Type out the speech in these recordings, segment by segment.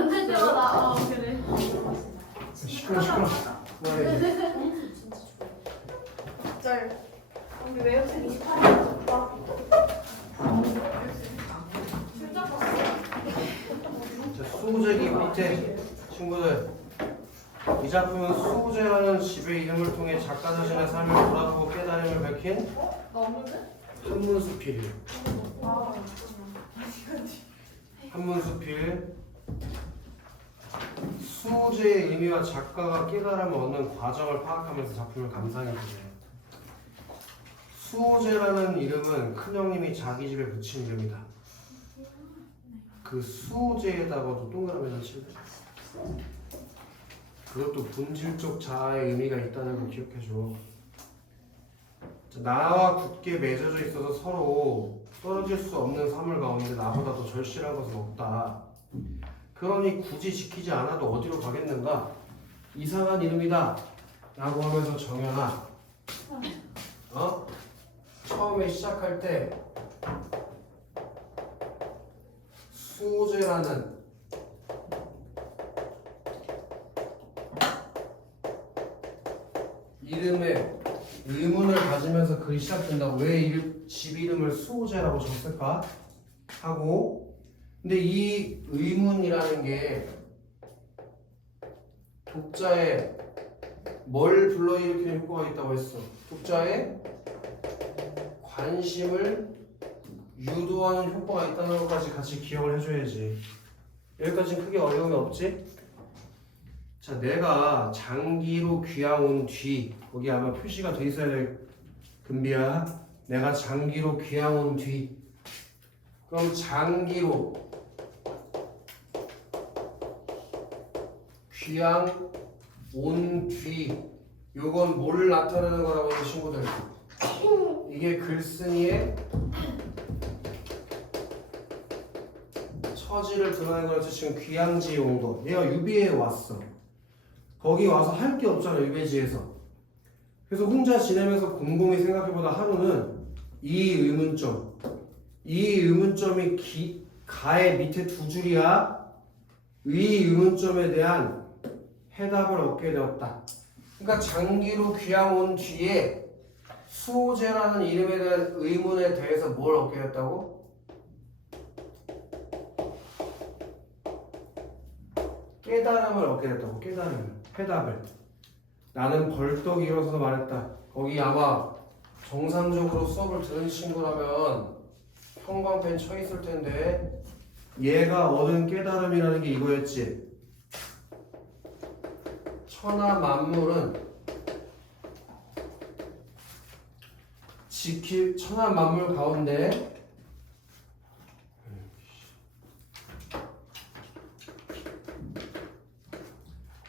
만들 때마다 그래. 시끄러. 절. 우리 외역생 28일 줬다. 진짜 봤어. 자, 수호제기 밑에 친구들, 이 작품은 수호제라는 집의 이름을 통해 작가 자신의 삶을 돌아보고 깨달음을 밝힌 나오는데? 한문수필이에요. 아. 한문수필. 수호제의 의미와 작가가 깨달음을 얻는 과정을 파악하면서 작품을 감상해주세요. 수호제라는 이름은 큰형님이 자기 집에 붙인 이름이다. 그 수호제에다가도 동그라미를 치면 그것도 본질적 자아의 의미가 있다는 걸 기억해줘. 나와 굳게 맺어져 있어서 서로 떨어질 수 없는 사물 가운데 나보다 더 절실한 것은 없다. 그러니 굳이 지키지 않아도 어디로 가겠는가? 이상한 이름이다 라고 하면서 정연아, 처음에 시작할 때 수호제라는 이름에 의문을 가지면서 글이 시작된다고. 왜 집 이름을 수호제라고 줬을까 하고, 근데 이 의문이라는 게 독자의 뭘 불러일으키는 효과가 있다고 했어. 독자의 관심을 유도하는 효과가 있다는 것까지 같이 기억을 해줘야지. 여기까지는 크게 어려움이 없지? 자, 내가 장기로 귀향 온 뒤, 거기 아마 표시가 돼 있어야 될 금비야. 내가 장기로 귀향 온 뒤. 그럼 장기로 귀향 온 뒤, 요건 뭘 나타내는 거라고 이 친구들? 이게 글쓴이의 처지를 드러내는 거라서 지금 귀향지에 온 거. 얘가 유비에 왔어. 거기 와서 할 게 없잖아, 유배지에서. 그래서 혼자 지내면서 곰곰이 생각해보다 하루는 이 의문점이 가의 밑에 두 줄이야. 이 의문점에 대한 해답을 얻게 되었다. 그러니까 장기로 귀향 온 뒤에 수호제라는 이름에 대한 의문에 대해서 뭘 얻게 됐다고? 깨달음을 얻게 됐다고. 해답을. 나는 벌떡 일어서서 말했다. 거기 아마 정상적으로 수업을 들은 친구라면 형광펜 쳐 있을 텐데, 얘가 얻은 깨달음이라는 게 이거였지. 천하 만물은 천하 만물 가운데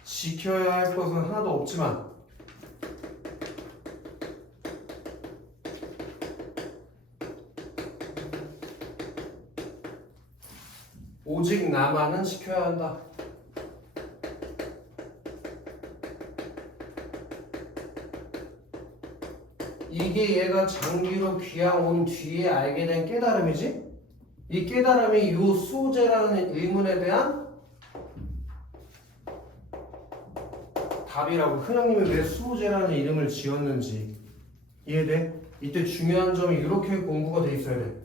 지켜야 할 것은 하나도 없지만 오직 나만은 지켜야 한다. 이게 얘가 장기로 귀향 온 뒤에 알게 된 깨달음이지? 이 깨달음이 요 수호제라는 의문에 대한 답이라고. 큰형님이 왜 수호제라는 이름을 지었는지 이해돼? 이때 중요한 점이 이렇게 공부가 돼 있어야 돼.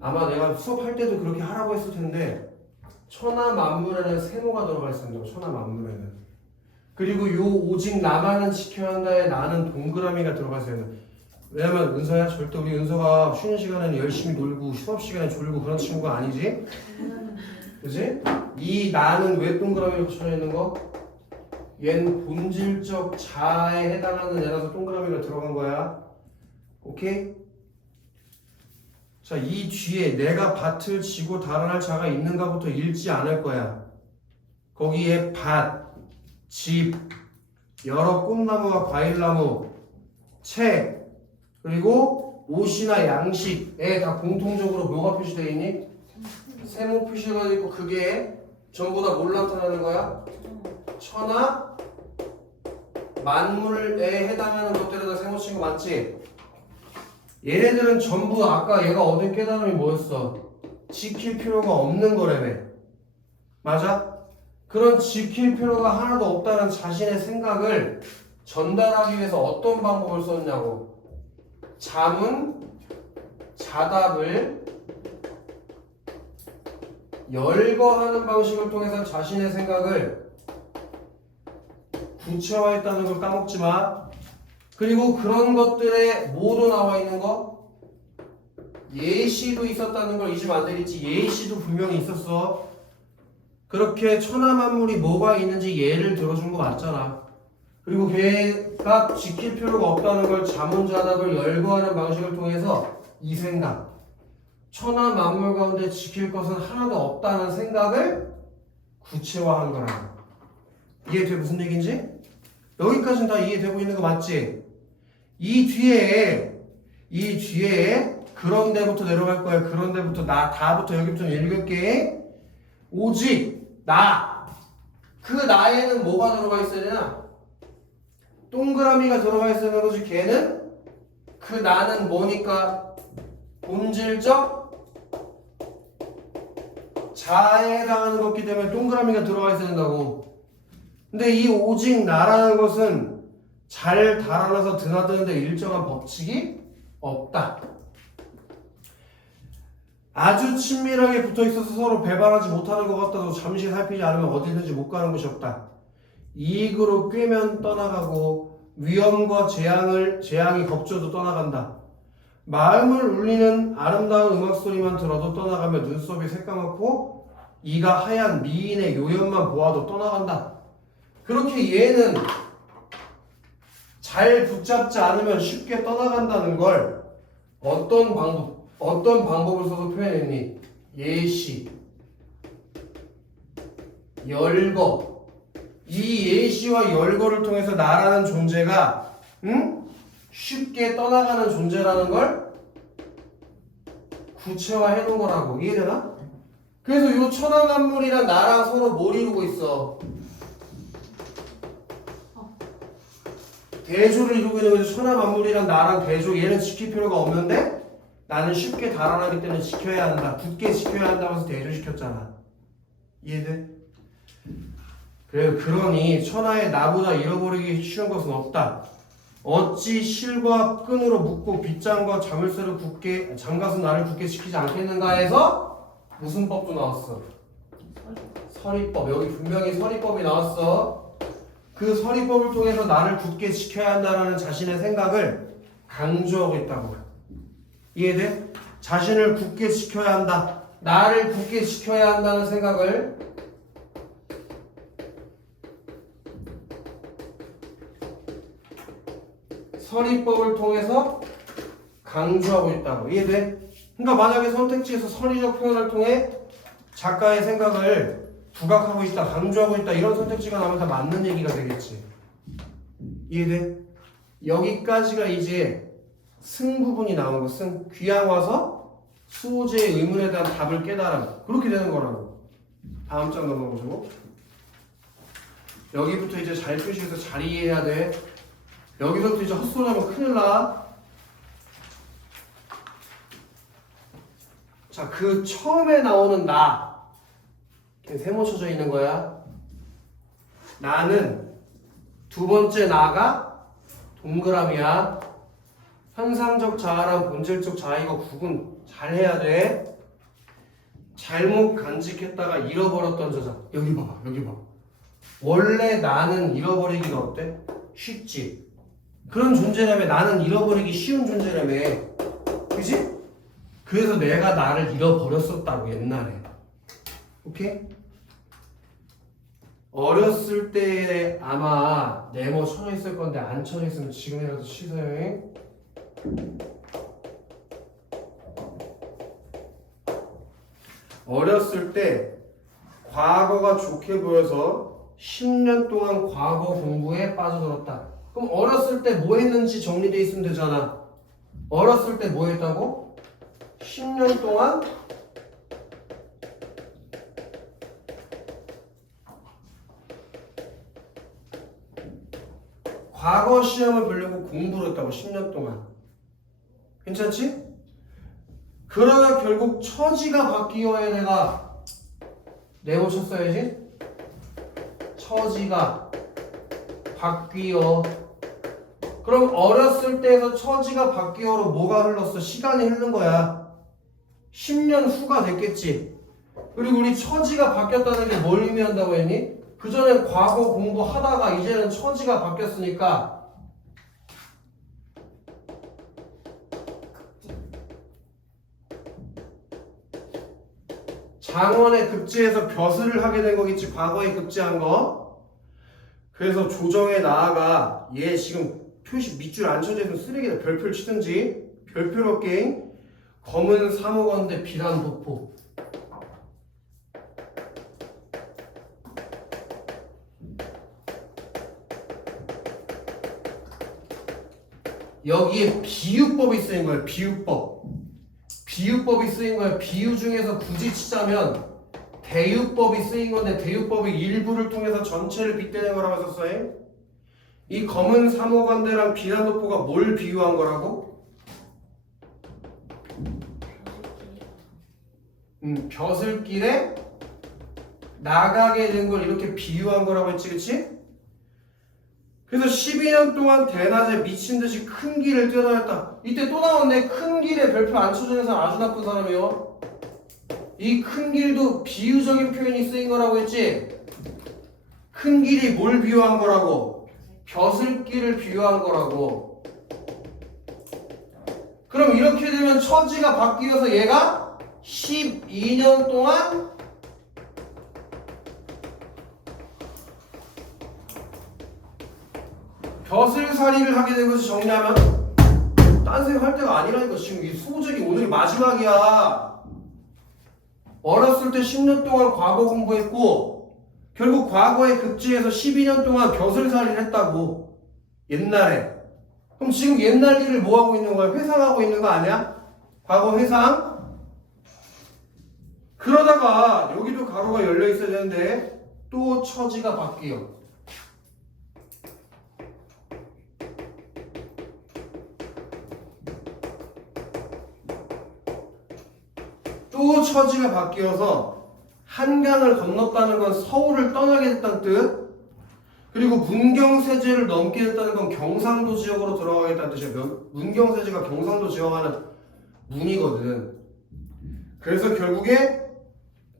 아마 내가 수업할 때도 그렇게 하라고 했을 텐데, 천하 만물에는 세모가 들어가 있습니다. 천하 만물에는. 그리고 요 오직 나만은 지켜야 한다에 나는 동그라미가 들어가 있어야 돼. 왜냐면 은서야, 절대 우리 은서가 쉬는 시간에는 열심히 놀고 수업 시간에 졸고 그런 친구가 아니지? 그치? 이 나는 왜 동그라미로 붙여져 있는 거? 얘는 본질적 자아에 해당하는 애라서 동그라미가 들어간 거야. 오케이? 자, 이 뒤에 내가 밭을 지고 달아날 자가 있는가부터 읽지 않을 거야. 거기에 밭, 집, 여러 꽃나무와 과일나무, 책, 그리고 옷이나 양식에 다 공통적으로 뭐가 표시되어 있니? 세모 표시가 있고, 그게 전부 다 뭘 나타나는 거야? 천하 만물에 해당하는 것들에다 세모 친 거 맞지? 얘네들은 전부 아까 얘가 얻은 깨달음이 뭐였어? 지킬 필요가 없는 거라며. 맞아? 그런 지킬 필요가 하나도 없다는 자신의 생각을 전달하기 위해서 어떤 방법을 썼냐고. 자문, 자답을 열거하는 방식을 통해서 자신의 생각을 구체화했다는 걸 까먹지 마. 그리고 그런 것들에 모두 나와 있는 거 예시도 있었다는 걸 잊으면 안 되겠지. 예시도 분명히 있었어. 그렇게 천하만물이 뭐가 있는지 예를 들어준 거 맞잖아. 그리고 걔가 지킬 필요가 없다는 걸 자문자답을 열거하는 방식을 통해서 이 생각, 천하만물 가운데 지킬 것은 하나도 없다는 생각을 구체화한 거라고. 이해돼? 무슨 얘기인지? 여기까지는 다 이해되고 있는 거 맞지? 이 뒤에 그런 데부터 내려갈 거야. 그런 데부터 다부터 여기부터 읽을게. 오직 나. 그 나에는 뭐가 들어가 있어야 되나? 동그라미가 들어가 있어야 되는 거지. 걔는 그 나는 뭐니까? 본질적 자아에 해당하는 거기 때문에 동그라미가 들어가 있어야 된다고. 근데 이 오직 나라는 것은 잘 달아나서 드나드는데 일정한 법칙이 없다. 아주 친밀하게 붙어있어서 서로 배반하지 못하는 것 같아도 잠시 살피지 않으면 어디든지 못 가는 곳이 없다. 이익으로 꿰면 떠나가고 위험과 재앙이 겁줘도 떠나간다. 마음을 울리는 아름다운 음악 소리만 들어도 떠나가며 눈썹이 새까맣고 이가 하얀 미인의 요연만 보아도 떠나간다. 그렇게 얘는 잘 붙잡지 않으면 쉽게 떠나간다는 걸 어떤 방법을 써서 표현했니? 예시, 열거. 이 예시와 열거를 통해서 나라는 존재가 쉽게 떠나가는 존재라는 걸 구체화해 놓은 거라고. 이해되나? 그래서 이 천하만물이랑 나랑 서로 뭘 이루고 있어? 대조를 이루고 있는 거지. 천하만물이랑 나랑 대조. 얘는 지킬 필요가 없는데 나는 쉽게 달아나기 때문에 지켜야 한다. 굳게 지켜야 한다고 해서 대조시켰잖아. 이해돼? 그래, 그러니 천하에 나보다 잃어버리기 쉬운 것은 없다. 어찌 실과 끈으로 묶고 빗장과 자물쇠를 장가서 나를 굳게 지키지 않겠는가 해서 무슨 법도 나왔어? 서리법. 여기 분명히 서리법이 나왔어. 그 서리법을 통해서 나를 굳게 지켜야 한다는 자신의 생각을 강조하고 있다고. 이해돼? 자신을 굳게 지켜야 한다. 나를 굳게 지켜야 한다는 생각을 서리법을 통해서 강조하고 있다고. 이해돼? 그러니까 만약에 선택지에서 서리적 표현을 통해 작가의 생각을 부각하고 있다, 강조하고 있다 이런 선택지가 나오면 다 맞는 얘기가 되겠지. 이해돼? 여기까지가 이제 승 부분이 나온 거. 승. 귀양 와서 수호제의 의문에 대한 답을 깨달아. 그렇게 되는 거라고. 다음 장 넘어가고. 여기부터 이제 잘 표시해서 잘 이해해야 돼. 여기서부터 이제 헛소리하면 큰일 나. 자, 그 처음에 나오는 나. 세모쳐져 있는 거야. 나는 두 번째 나가 동그라미야. 현상적 자아랑 본질적 자아 이거 구분 잘 해야 돼. 잘못 간직했다가 잃어버렸던 저자. 여기 봐봐, 여기 봐. 원래 나는 잃어버리기가 어때? 쉽지. 그런 존재라며. 나는 잃어버리기 쉬운 존재라며. 그지? 그래서 내가 나를 잃어버렸었다고 옛날에. 오케이? 어렸을 때 아마 네모 쳐져 있을 건데 안 쳐져 있으면 지금이라도 치세요. 어렸을 때 과거가 좋게 보여서 10년 동안 과거 공부에 빠져들었다. 그럼 어렸을 때 뭐 했는지 정리돼 있으면 되잖아. 어렸을 때 뭐 했다고? 10년 동안 과거 시험을 보려고 공부를 했다고. 10년 동안. 괜찮지? 그러다 결국 처지가 바뀌어야 내가 네모 쳤어야지. 처지가 바뀌어. 그럼 어렸을 때에서 처지가 바뀌어로 뭐가 흘렀어? 시간이 흐른 거야. 10년 후가 됐겠지. 그리고 우리 처지가 바뀌었다는 게 뭘 의미한다고 했니? 그전엔 과거 공부하다가 이제는 처지가 바뀌었으니까 장원의 급제에서 벼슬을 하게 된 거겠지. 과거에 급제한 거. 그래서 조정에 나아가 얘 지금 표시 밑줄 안 쳐져 있으면 쓰레기다. 별표를 치든지. 별표로 게임. 검은 사무건대 비단 도포. 여기에 비유법이 쓰인 거예요. 비유법. 비유법이 쓰인 거예요. 비유 중에서 굳이 치자면 대유법이 쓰인 건데 대유법이 일부를 통해서 전체를 빗대는 거라고 했었어요. 이 검은 사모관대랑 비난도포가 뭘 비유한 거라고? 벼슬길에 나가게 된 걸 이렇게 비유한 거라고 했지, 그치? 그래서 12년 동안 대낮에 미친 듯이 큰 길을 뛰어다녔다. 이때 또 나왔네. 큰 길에 별표 안 쳐주는 사람 아주 나쁜 사람이요. 이 큰 길도 비유적인 표현이 쓰인 거라고 했지. 큰 길이 뭘 비유한 거라고? 벼슬길을 비유한 거라고. 그럼 이렇게 되면 처지가 바뀌어서 얘가 12년 동안 벼슬살이를 하게 된 것이 정리하면 딴생 할 때가 아니라니까. 지금 이 수고적이 오늘이 마지막이야. 어렸을 때 10년 동안 과거 공부했고 결국 과거에 급제해서 12년 동안 벼슬살이를 했다고. 옛날에. 그럼 지금 옛날 일을 뭐하고 있는 거야? 회상하고 있는 거 아니야? 과거 회상? 그러다가 여기도 가로가 열려 있어야 되는데 또 처지가 바뀌어. 또 처지가 바뀌어서 한강을 건넜다는 건 서울을 떠나게 됐다는 뜻. 그리고 문경세제를 넘게 됐다는 건 경상도 지역으로 들어가겠다는 뜻이야. 문경세제가 경상도 지역하는 문이거든. 그래서 결국에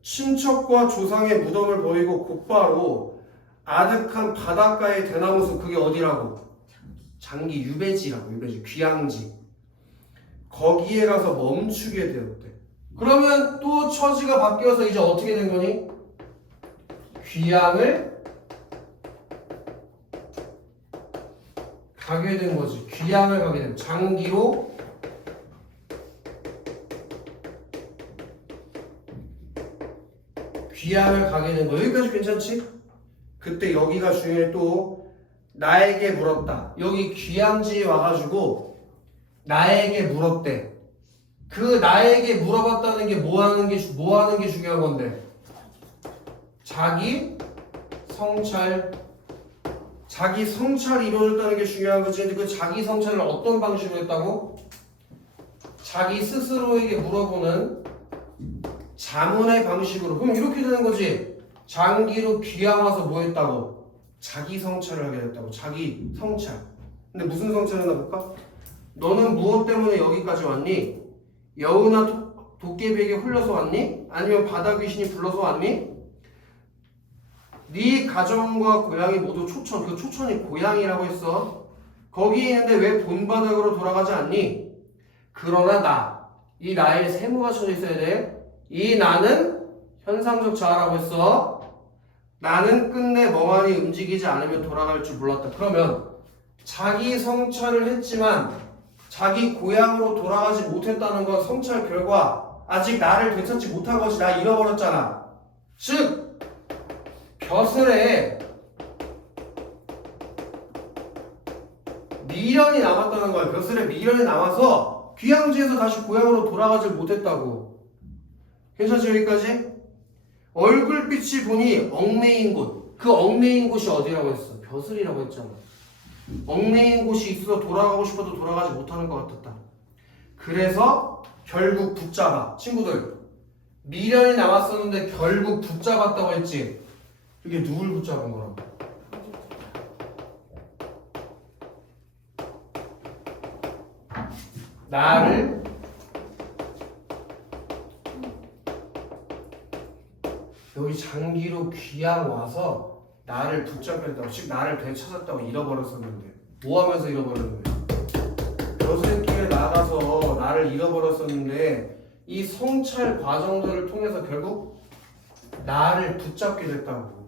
친척과 조상의 무덤을 버리고 곧바로 아득한 바닷가의 대나무숲, 그게 어디라고? 장기 유배지라고. 유배지, 귀향지. 거기에 가서 멈추게 되었대. 그러면 또 처지가 바뀌어서 이제 어떻게 된 거니? 귀향을 가게 된 거지. 귀향을 가게 된, 장기로 귀향을 가게 된 거. 여기까지 괜찮지? 그때 여기가 중요해. 또 나에게 물었다. 여기 귀향지에 와가지고 나에게 물었대. 그 나에게 물어봤다는 게 뭐 하는 게 중요한 건데? 자기 성찰. 자기 성찰이 이루어졌다는 게 중요한 거지. 근데 그 자기 성찰을 어떤 방식으로 했다고? 자기 스스로에게 물어보는 자문의 방식으로. 그럼 이렇게 되는 거지. 장기로 귀향 와서 뭐 했다고? 자기 성찰을 하게 됐다고. 자기 성찰. 근데 무슨 성찰이나 볼까? 너는 무엇 때문에 여기까지 왔니? 여우나 도깨비에게 홀려서 왔니? 아니면 바다 귀신이 불러서 왔니? 네 가정과 고향이 모두 초천. 그 초천이 고향이라고 했어. 거기 있는데 왜 본바닥으로 돌아가지 않니? 그러나 나. 이 나에 세모가 쳐져 있어야 돼. 이 나는 현상적 자아라고 했어. 나는 끝내 멍하니 움직이지 않으면 돌아갈 줄 몰랐다. 그러면 자기 성찰을 했지만 자기 고향으로 돌아가지 못했다는 건 성찰 결과 아직 나를 되찾지 못한 것이. 나 잃어버렸잖아. 즉 벼슬에 미련이 남았다는 거야. 벼슬에 미련이 남아서 귀향지에서 다시 고향으로 돌아가지 못했다고. 괜찮지 여기까지? 얼굴빛이 보니 얽매인 곳. 그 얽매인 곳이 어디라고 했어? 벼슬이라고 했잖아. 얽매인 곳이 있어서 돌아가고 싶어도 돌아가지 못하는 것 같았다. 그래서 결국 붙잡아. 친구들, 미련이 남았었는데 결국 붙잡았다고 했지. 이게 누굴 붙잡은 거라고? 나를 여기 장기로 귀양 와서 나를 붙잡겠다고, 즉 나를 되찾았다고 잃어버렸었는데 뭐 하면서 잃어버렸는데? 여수님께 나가서 나를 잃어버렸었는데 이 성찰 과정들을 통해서 결국 나를 붙잡게 됐다고.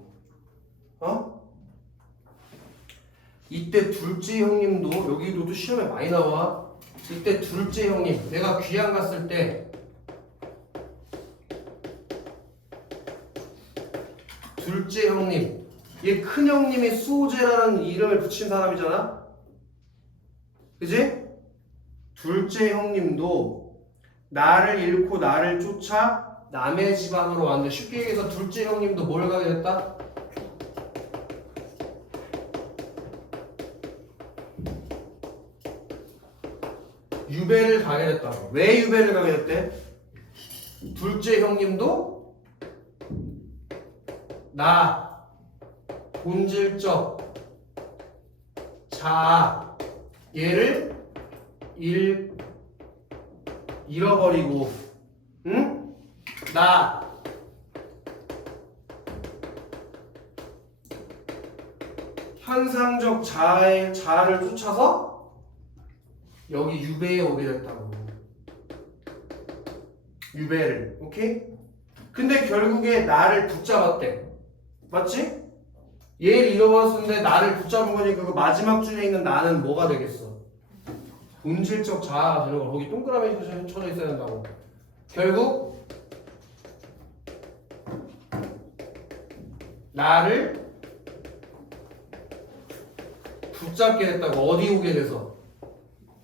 이때 둘째 형님도, 여기도 시험에 많이 나와. 이때 둘째 형님, 내가 귀양 갔을 때 둘째 형님, 얘 큰 형님이 수호제라는 이름을 붙인 사람이잖아. 그지? 둘째 형님도 나를 잃고 나를 쫓아 남의 집안으로 왔는데, 쉽게 얘기해서 둘째 형님도 뭘 가게 됐다? 유배를 가게 됐다고. 왜 유배를 가게 됐대? 둘째 형님도 나 본질적 자아 얘를 잃어버리고, 응? 나 현상적 자아를 쫓아서 여기 유배에 오게 됐다고. 유배를. 오케이? 근데 결국에 나를 붙잡았대. 맞지? 얘를 잃어버렸는데 나를 붙잡은 거니까 그 마지막 줄에 있는 나는 뭐가 되겠어? 본질적 자아가 되는 거. 거기 동그라미 쳐져 있어야 된다고. 결국 나를 붙잡게 됐다고. 어디 오게 돼서?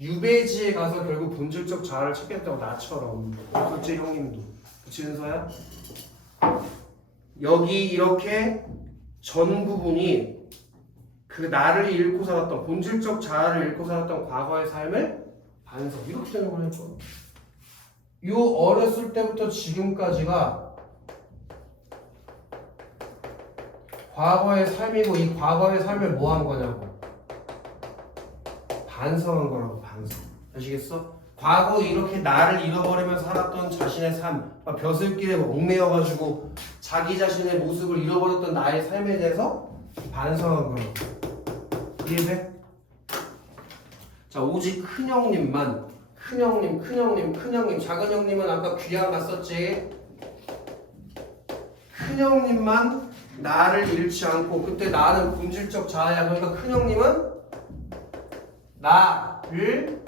유배지에 가서 결국 본질적 자아를 찾게 됐다고. 나처럼. 둘째 형님도 붙이는 서야? 여기 이렇게 전 부분이 그 나를 잃고 살았던, 본질적 자아를 잃고 살았던 과거의 삶을 반성, 이렇게 되는 거니까. 요 어렸을 때부터 지금까지가 과거의 삶이고, 이 과거의 삶을 뭐 한 거냐고? 반성한 거라고. 반성. 아시겠어? 과거 이렇게 나를 잃어버리면서 살았던 자신의 삶, 벼슬길에 얽매여가지고 자기 자신의 모습을 잃어버렸던 나의 삶에 대해서 반성한 거라고. 이해돼? 자, 오직 큰형님만, 큰형님, 작은 형님은 아까 귀양 갔었지? 큰형님만 나를 잃지 않고, 그때 나는 본질적 자아야. 그러니까 큰형님은 나를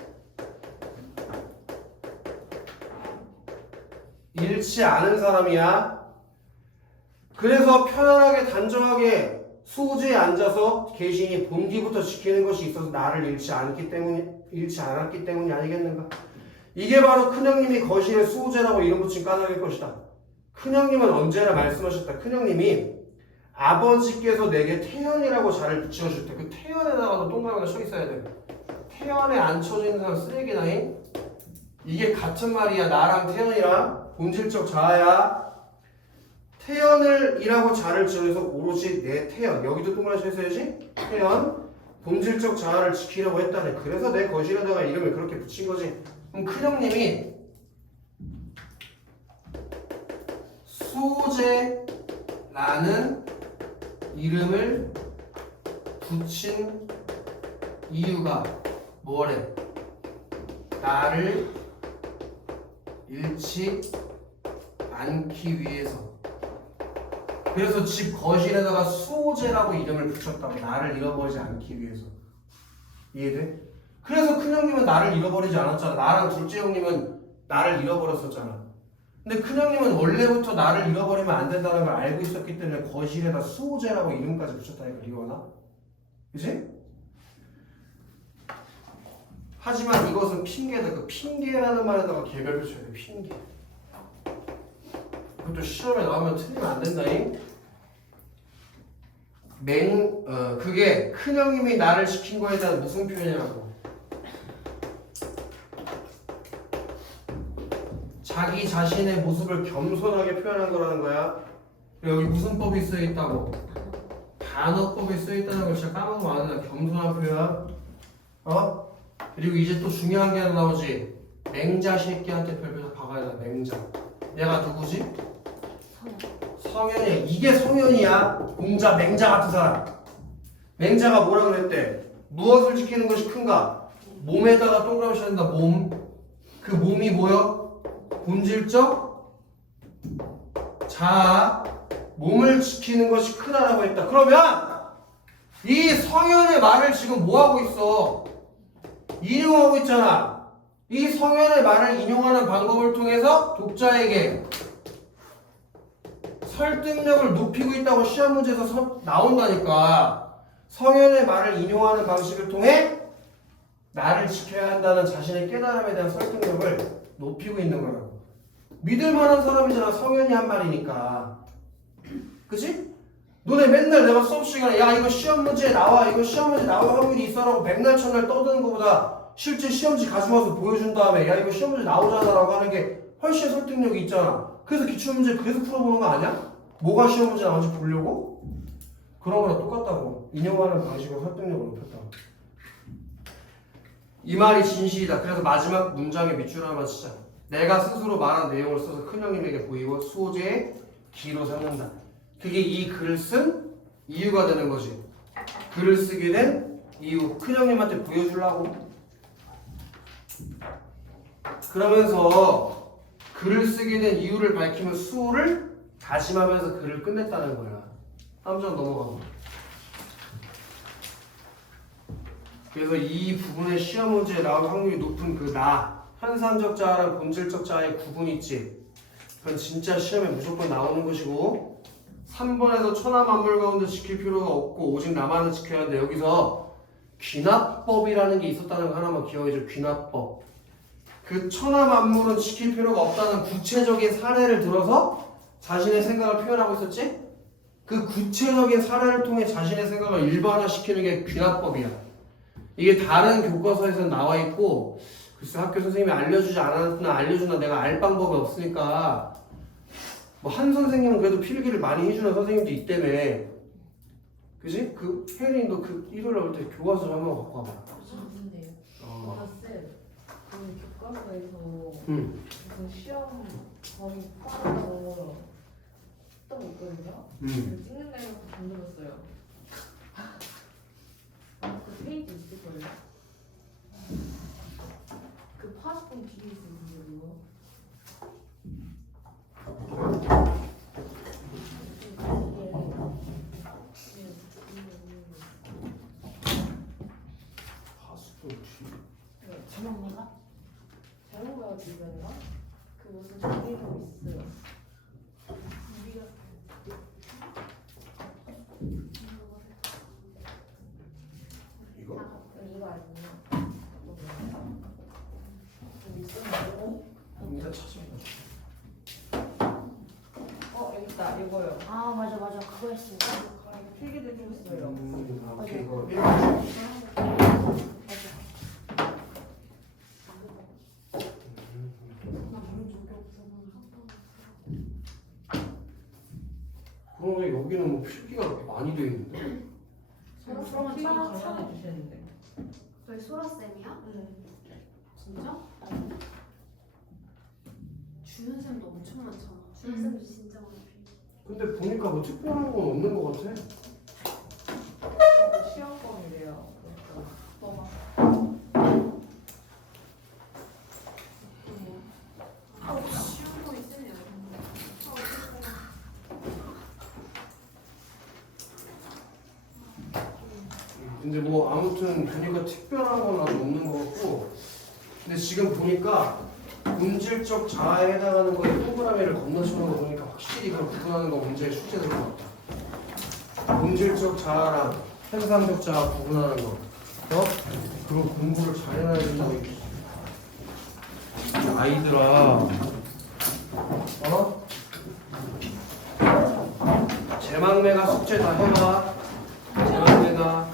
잃지 않은 사람이야. 그래서 편안하게 단정하게 수호지에 앉아서 계시니 본기부터 지키는 것이 있어서 나를 잃지 않았기 때문이 아니겠는가? 이게 바로 큰형님이 거실에 수호제라고 이름 붙인 까닭일 것이다. 큰형님은 언제나 말씀하셨다. 큰형님이 아버지께서 내게 태연이라고 자를 붙여줄 때 그 태연에다가도 동그라미가 쳐 있어야 돼. 태연에 안 쳐지는 사람 쓰레기다잉. 이게 같은 말이야. 나랑 태연이랑 본질적 자아야. 태연이라고 자를 지어서 오로지 내 태연, 여기도 동그라미 쳐 있어야지. 태연, 본질적 자아를 지키려고 했다네. 그래서 내 거실에다가 이름을 그렇게 붙인 거지. 그럼 큰형님이 수호제라는 이름을 붙인 이유가 뭐래? 나를 잃지 않기 위해서. 그래서 집 거실에다가 수호제라고 이름을 붙였다고. 나를 잃어버리지 않기 위해서. 이해돼? 그래서 큰형님은 나를 잃어버리지 않았잖아. 나랑 둘째 형님은 나를 잃어버렸었잖아. 근데 큰형님은 원래부터 나를 잃어버리면 안 된다는 걸 알고 있었기 때문에 거실에다 수호제라고 이름까지 붙였다니까. 리원아, 그치? 하지만 이것은 핑계다. 그 핑계라는 말에다가 개별을 쳐야 돼. 핑계. 그것도 시험에 나오면 틀리면 안 된다잉. 그게 큰형님이 나를 시킨 거에 대한 무슨 표현이라고? 자기 자신의 모습을 겸손하게 표현한 거라는 거야. 여기 무슨 법이 쓰여 있다고? 단어법이 쓰여 있다는 걸 진짜 까먹으면 안 된다. 겸손한 표현. 그리고 이제 또 중요한 게 하나 나오지. 맹자 새끼한테 별표에서 박아야 돼. 맹자. 얘가 누구지? 성현이야. 이게 성현이야. 공자 맹자 같은 사람. 맹자가 뭐라 그랬대? 무엇을 지키는 것이 큰가? 몸에다가 동그라미 쳐야 된다. 몸. 그 몸이 뭐요? 본질적 자아. 몸을 지키는 것이 크다라고 했다. 그러면 이 성현의 말을 지금 뭐하고 있어? 인용하고 있잖아. 이 성현의 말을 인용하는 방법을 통해서 독자에게 설득력을 높이고 있다고 시험 문제에서 나온다니까. 성현의 말을 인용하는 방식을 통해 나를 지켜야 한다는 자신의 깨달음에 대한 설득력을 높이고 있는 거라고. 믿을 만한 사람이잖아. 성현이 한 말이니까. 그치? 너네 맨날 내가 수업 시간에 야 이거 시험 문제에 나와, 이거 시험 문제 나올 확률이 있어라고 백날 첫날 떠드는 것보다 실제 시험지 가져와서 보여준 다음에 야 이거 시험 문제 나오잖아 라고 하는 게 훨씬 설득력이 있잖아. 그래서 기출문제 계속 풀어보는 거 아니야? 뭐가 시험 문제 나오는지 보려고? 그런 거랑 똑같다고. 인용하는 방식으로 설득력을 높였다고. 이 말이 진실이다. 그래서 마지막 문장에 밑줄 하나만 치자. 내가 스스로 말한 내용을 써서 큰형님에게 보이고 수호제의 기로 삼는다. 그게 이 글을 쓴 이유가 되는 거지. 글을 쓰게 된 이유. 큰형님한테 보여주려고. 그러면서 글을 쓰게 된 이유를 밝히면 수호를 다짐하면서 글을 끝냈다는 거야. 다음 장 넘어가고. 그래서 이 부분의 시험 문제에 나올 확률이 높은 그 나, 현상적 자아랑 본질적 자아의 구분이 있지. 그건 진짜 시험에 무조건 나오는 것이고 3번에서 천하만물 가운데 지킬 필요가 없고 오직 나만을 지켜야 하는데 여기서 귀납법이라는 게 있었다는 거 하나만 기억해줘. 귀납법. 그 천하만물은 지킬 필요가 없다는 구체적인 사례를 들어서 자신의 생각을 표현하고 있었지? 그 구체적인 사례를 통해 자신의 생각을 일반화시키는 게 귀납법이야. 이게 다른 교과서에서 나와 있고 글쎄 학교 선생님이 알려주지 않았나 알려주나 내가 알 방법이 없으니까 뭐 한 선생님은 그래도 필기를 많이 해주는 선생님도 있다며. 그지? 그 혜린이 너 그 일요일에 올 때 교과서 좀 한번 갖고 와봐. 근데요. 쌤, 그 교과서에서 응. 그 시험 범위 포함해서 했던 거 있거든요. 그 찍는 거 해놓고 만들었어요. 그 페이지 있을걸요? 그 파스폰 뒤에 있는 거. 전문가가? 잘못가 뒤졌나? 그 무슨 정리로 있어요. 우리가 이거? 이거 아니에요? 혼자 찾아봐. 여기 있다. 이거요. 아 맞아 그거였습니다. 필기도 좀 있어요. 오케이 이거 그러면 여기는 뭐 필기가 그렇게 많이 돼 있는데? 그러면 필기 전환해 주시는데. 저희 소라쌤이야? 진짜? 주현 쌤도 엄청 많잖아. 주현 쌤도 진짜 많이 필기. 근데 보니까 뭐 특별한 건 없는 것 같아. 시험범이래요. 뭐가? 쉬운 거 있으면. 근데 뭐 아무튼 보니까 특별한 건 아직 없는 것 같고, 근데 지금 보니까 본질적 자아에 해당하는 거에 동그라미를 건너주는 거 보니까 확실히 그걸 구분하는 거 문제의 숙제될 것 같다. 본질적 자아랑 현상적 자아 구분하는 거, 그거 공부를 잘 해놔야 된다고. 아이들아, 제막내가 숙제 다 해봐. 제막내가